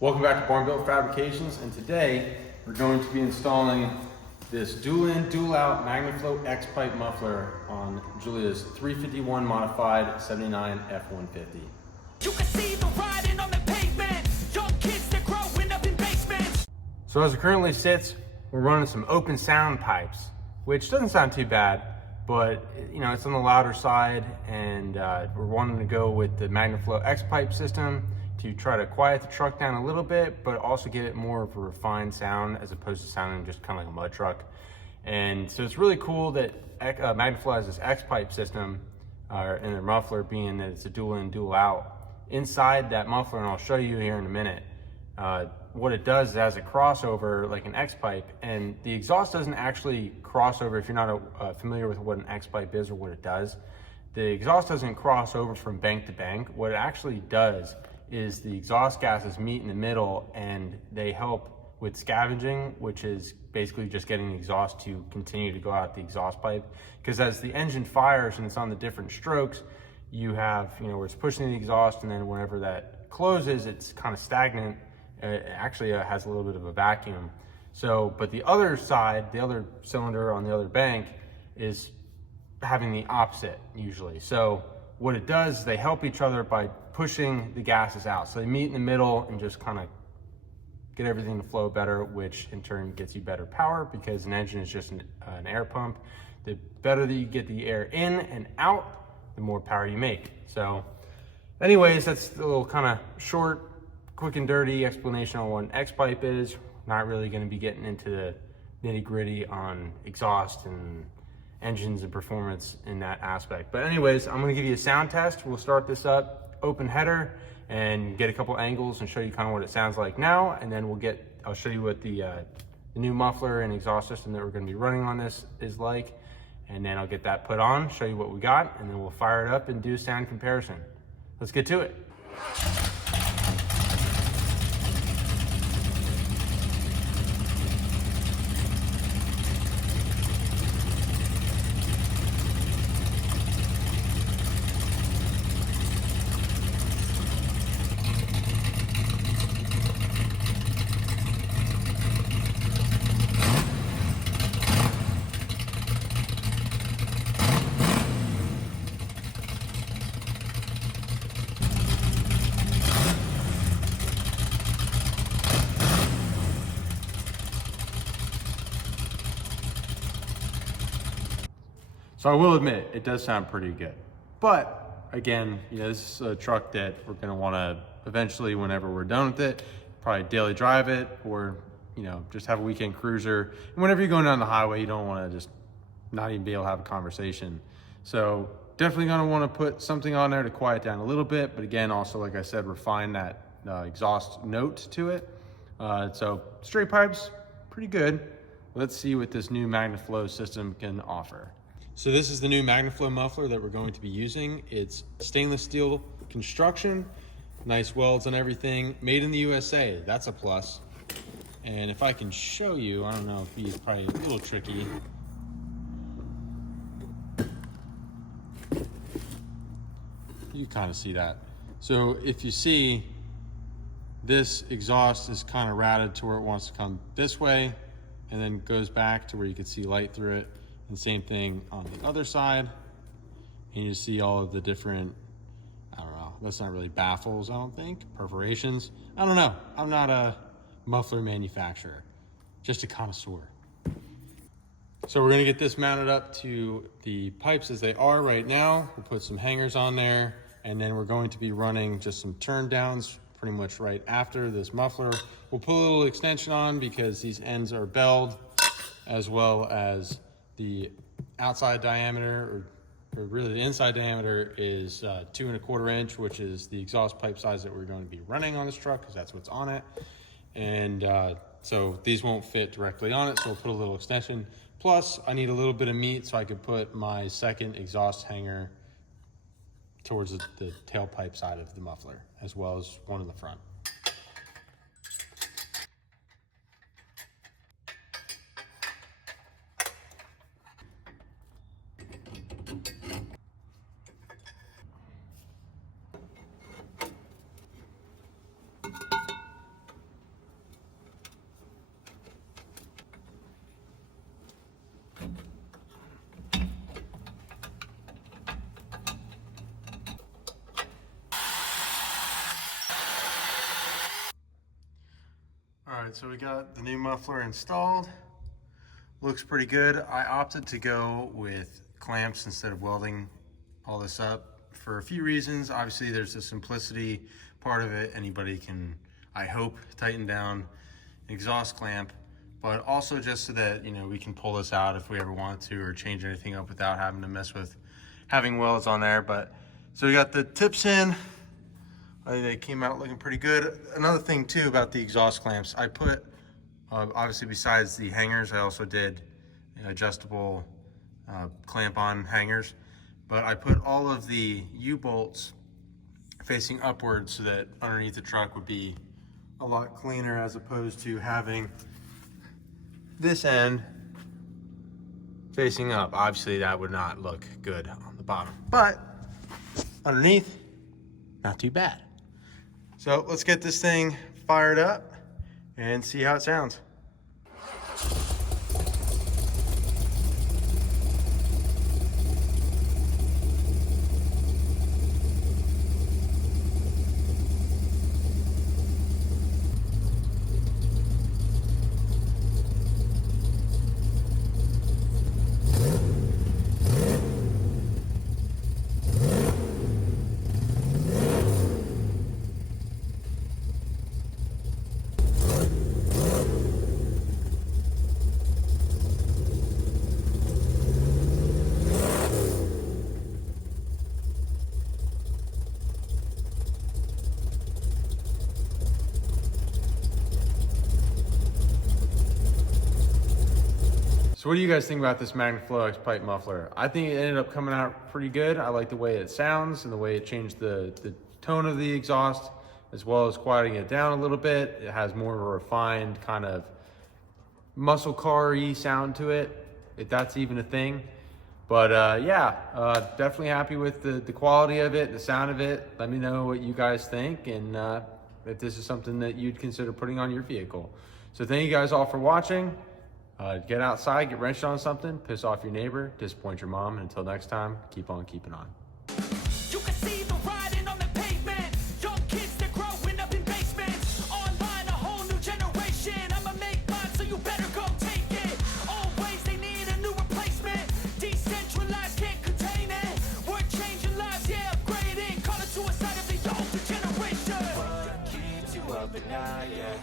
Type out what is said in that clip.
Welcome back to Built Fabrications, and today we're going to be installing this dual-in, dual-out Magnaflow X-pipe muffler on Julia's 351 modified 79 F150. You can see the riding on the pavement. Young kids, they're growing up in basements. So as it currently sits, we're running some open sound pipes, which doesn't sound too bad, but it's on the louder side, and we're wanting to go with the Magnaflow X-pipe system to try to quiet the truck down a little bit, but also give it more of a refined sound as opposed to sounding just kind of like a mud truck. And so it's really cool that Magnaflow has this X-pipe system in their muffler, being that it's a dual in, dual out. Inside that muffler, and I'll show you here in a minute, what it does is it has a crossover like an X-pipe, and the exhaust doesn't actually cross over. If you're not familiar with what an X-pipe is or what it does, the exhaust doesn't cross over from bank to bank. What it actually does is the exhaust gases meet in the middle, and they help with scavenging, which is basically just getting the exhaust to continue to go out the exhaust pipe. Because as the engine fires and it's on the different strokes, you have, where it's pushing the exhaust, and then whenever that closes, it's kind of stagnant. It actually has a little bit of a vacuum. So, but the other side, the other cylinder on the other bank is having the opposite usually. So what it does is they help each other by pushing the gases out. So they meet in the middle and just kind of get everything to flow better, which in turn gets you better power, because an engine is just an air pump. The better that you get the air in and out, the more power you make. So anyways, that's a little kind of short, quick and dirty explanation on what an X-pipe is. Not really going to be getting into the nitty gritty on exhaust and engines and performance in that aspect. But anyways, I'm going to give you a sound test. We'll start this up, open header, and get a couple angles and show you kind of what it sounds like now. And then I'll show you what the new muffler and exhaust system that we're going to be running on this is like. And then I'll get that put on, show you what we got, and then we'll fire it up and do a sound comparison. Let's get to it. So I will admit, it does sound pretty good. But again, this is a truck that we're gonna wanna eventually, whenever we're done with it, probably daily drive it, or just have a weekend cruiser. And whenever you're going down the highway, you don't wanna just not even be able to have a conversation. So definitely gonna wanna put something on there to quiet down a little bit, but again, also, like I said, refine that exhaust note to it. So straight pipes, pretty good. Let's see what this new Magnaflow system can offer. So this is the new Magnaflow muffler that we're going to be using. It's stainless steel construction, nice welds and everything, made in the USA. That's a plus. And if I can show you, I don't know if he's probably a little tricky. You kind of see that. So if you see, this exhaust is kind of routed to where it wants to come this way, and then goes back to where you can see light through it. And same thing on the other side. And you see all of the different, I don't know, that's not really baffles, I don't think, perforations. I don't know, I'm not a muffler manufacturer, just a connoisseur. So we're gonna get this mounted up to the pipes as they are right now. We'll put some hangers on there, and then we're going to be running just some turn downs pretty much right after this muffler. We'll put a little extension on because these ends are belled, as well as the outside diameter, or really the inside diameter, is 2 1/4 inch, which is the exhaust pipe size that we're going to be running on this truck, because that's what's on it. And so these won't fit directly on it, so we'll put a little extension. Plus, I need a little bit of meat so I could put my second exhaust hanger towards the tailpipe side of the muffler, as well as one in the front. Alright, so we got the new muffler installed. Looks pretty good. I opted to go with clamps instead of welding all this up for a few reasons. Obviously, there's the simplicity part of it. Anybody can, I hope, tighten down an exhaust clamp, but also just so that, you know, we can pull this out if we ever want to, or change anything up without having to mess with having welds on there. But so we got the tips in. I think they came out looking pretty good. Another thing too about the exhaust clamps, I put, obviously besides the hangers, I also did adjustable clamp-on hangers, but I put all of the U-bolts facing upwards so that underneath the truck would be a lot cleaner, as opposed to having this end facing up. Obviously that would not look good on the bottom, but underneath, not too bad. So let's get this thing fired up and see how it sounds. So what do you guys think about this Magnaflow X-pipe muffler? I think it ended up coming out pretty good. I like the way it sounds and the way it changed the tone of the exhaust, as well as quieting it down a little bit. It has more of a refined kind of muscle car-y sound to it, if that's even a thing. But definitely happy with the quality of it, the sound of it. Let me know what you guys think, and if this is something that you'd consider putting on your vehicle. So thank you guys all for watching. Get outside, get wrenched on something, piss off your neighbor, disappoint your mom, and until next time, keep on keeping on. You can see the riding on the pavement. Young kids, they're growing up in basements. Online, a whole new generation. I'ma make mine, so you better go take it. Always, they need a new replacement. Decentralized, can't contain it. We're changing lives, yeah, upgrading. Call it suicide of the older generation. What keeps you up at night, yeah.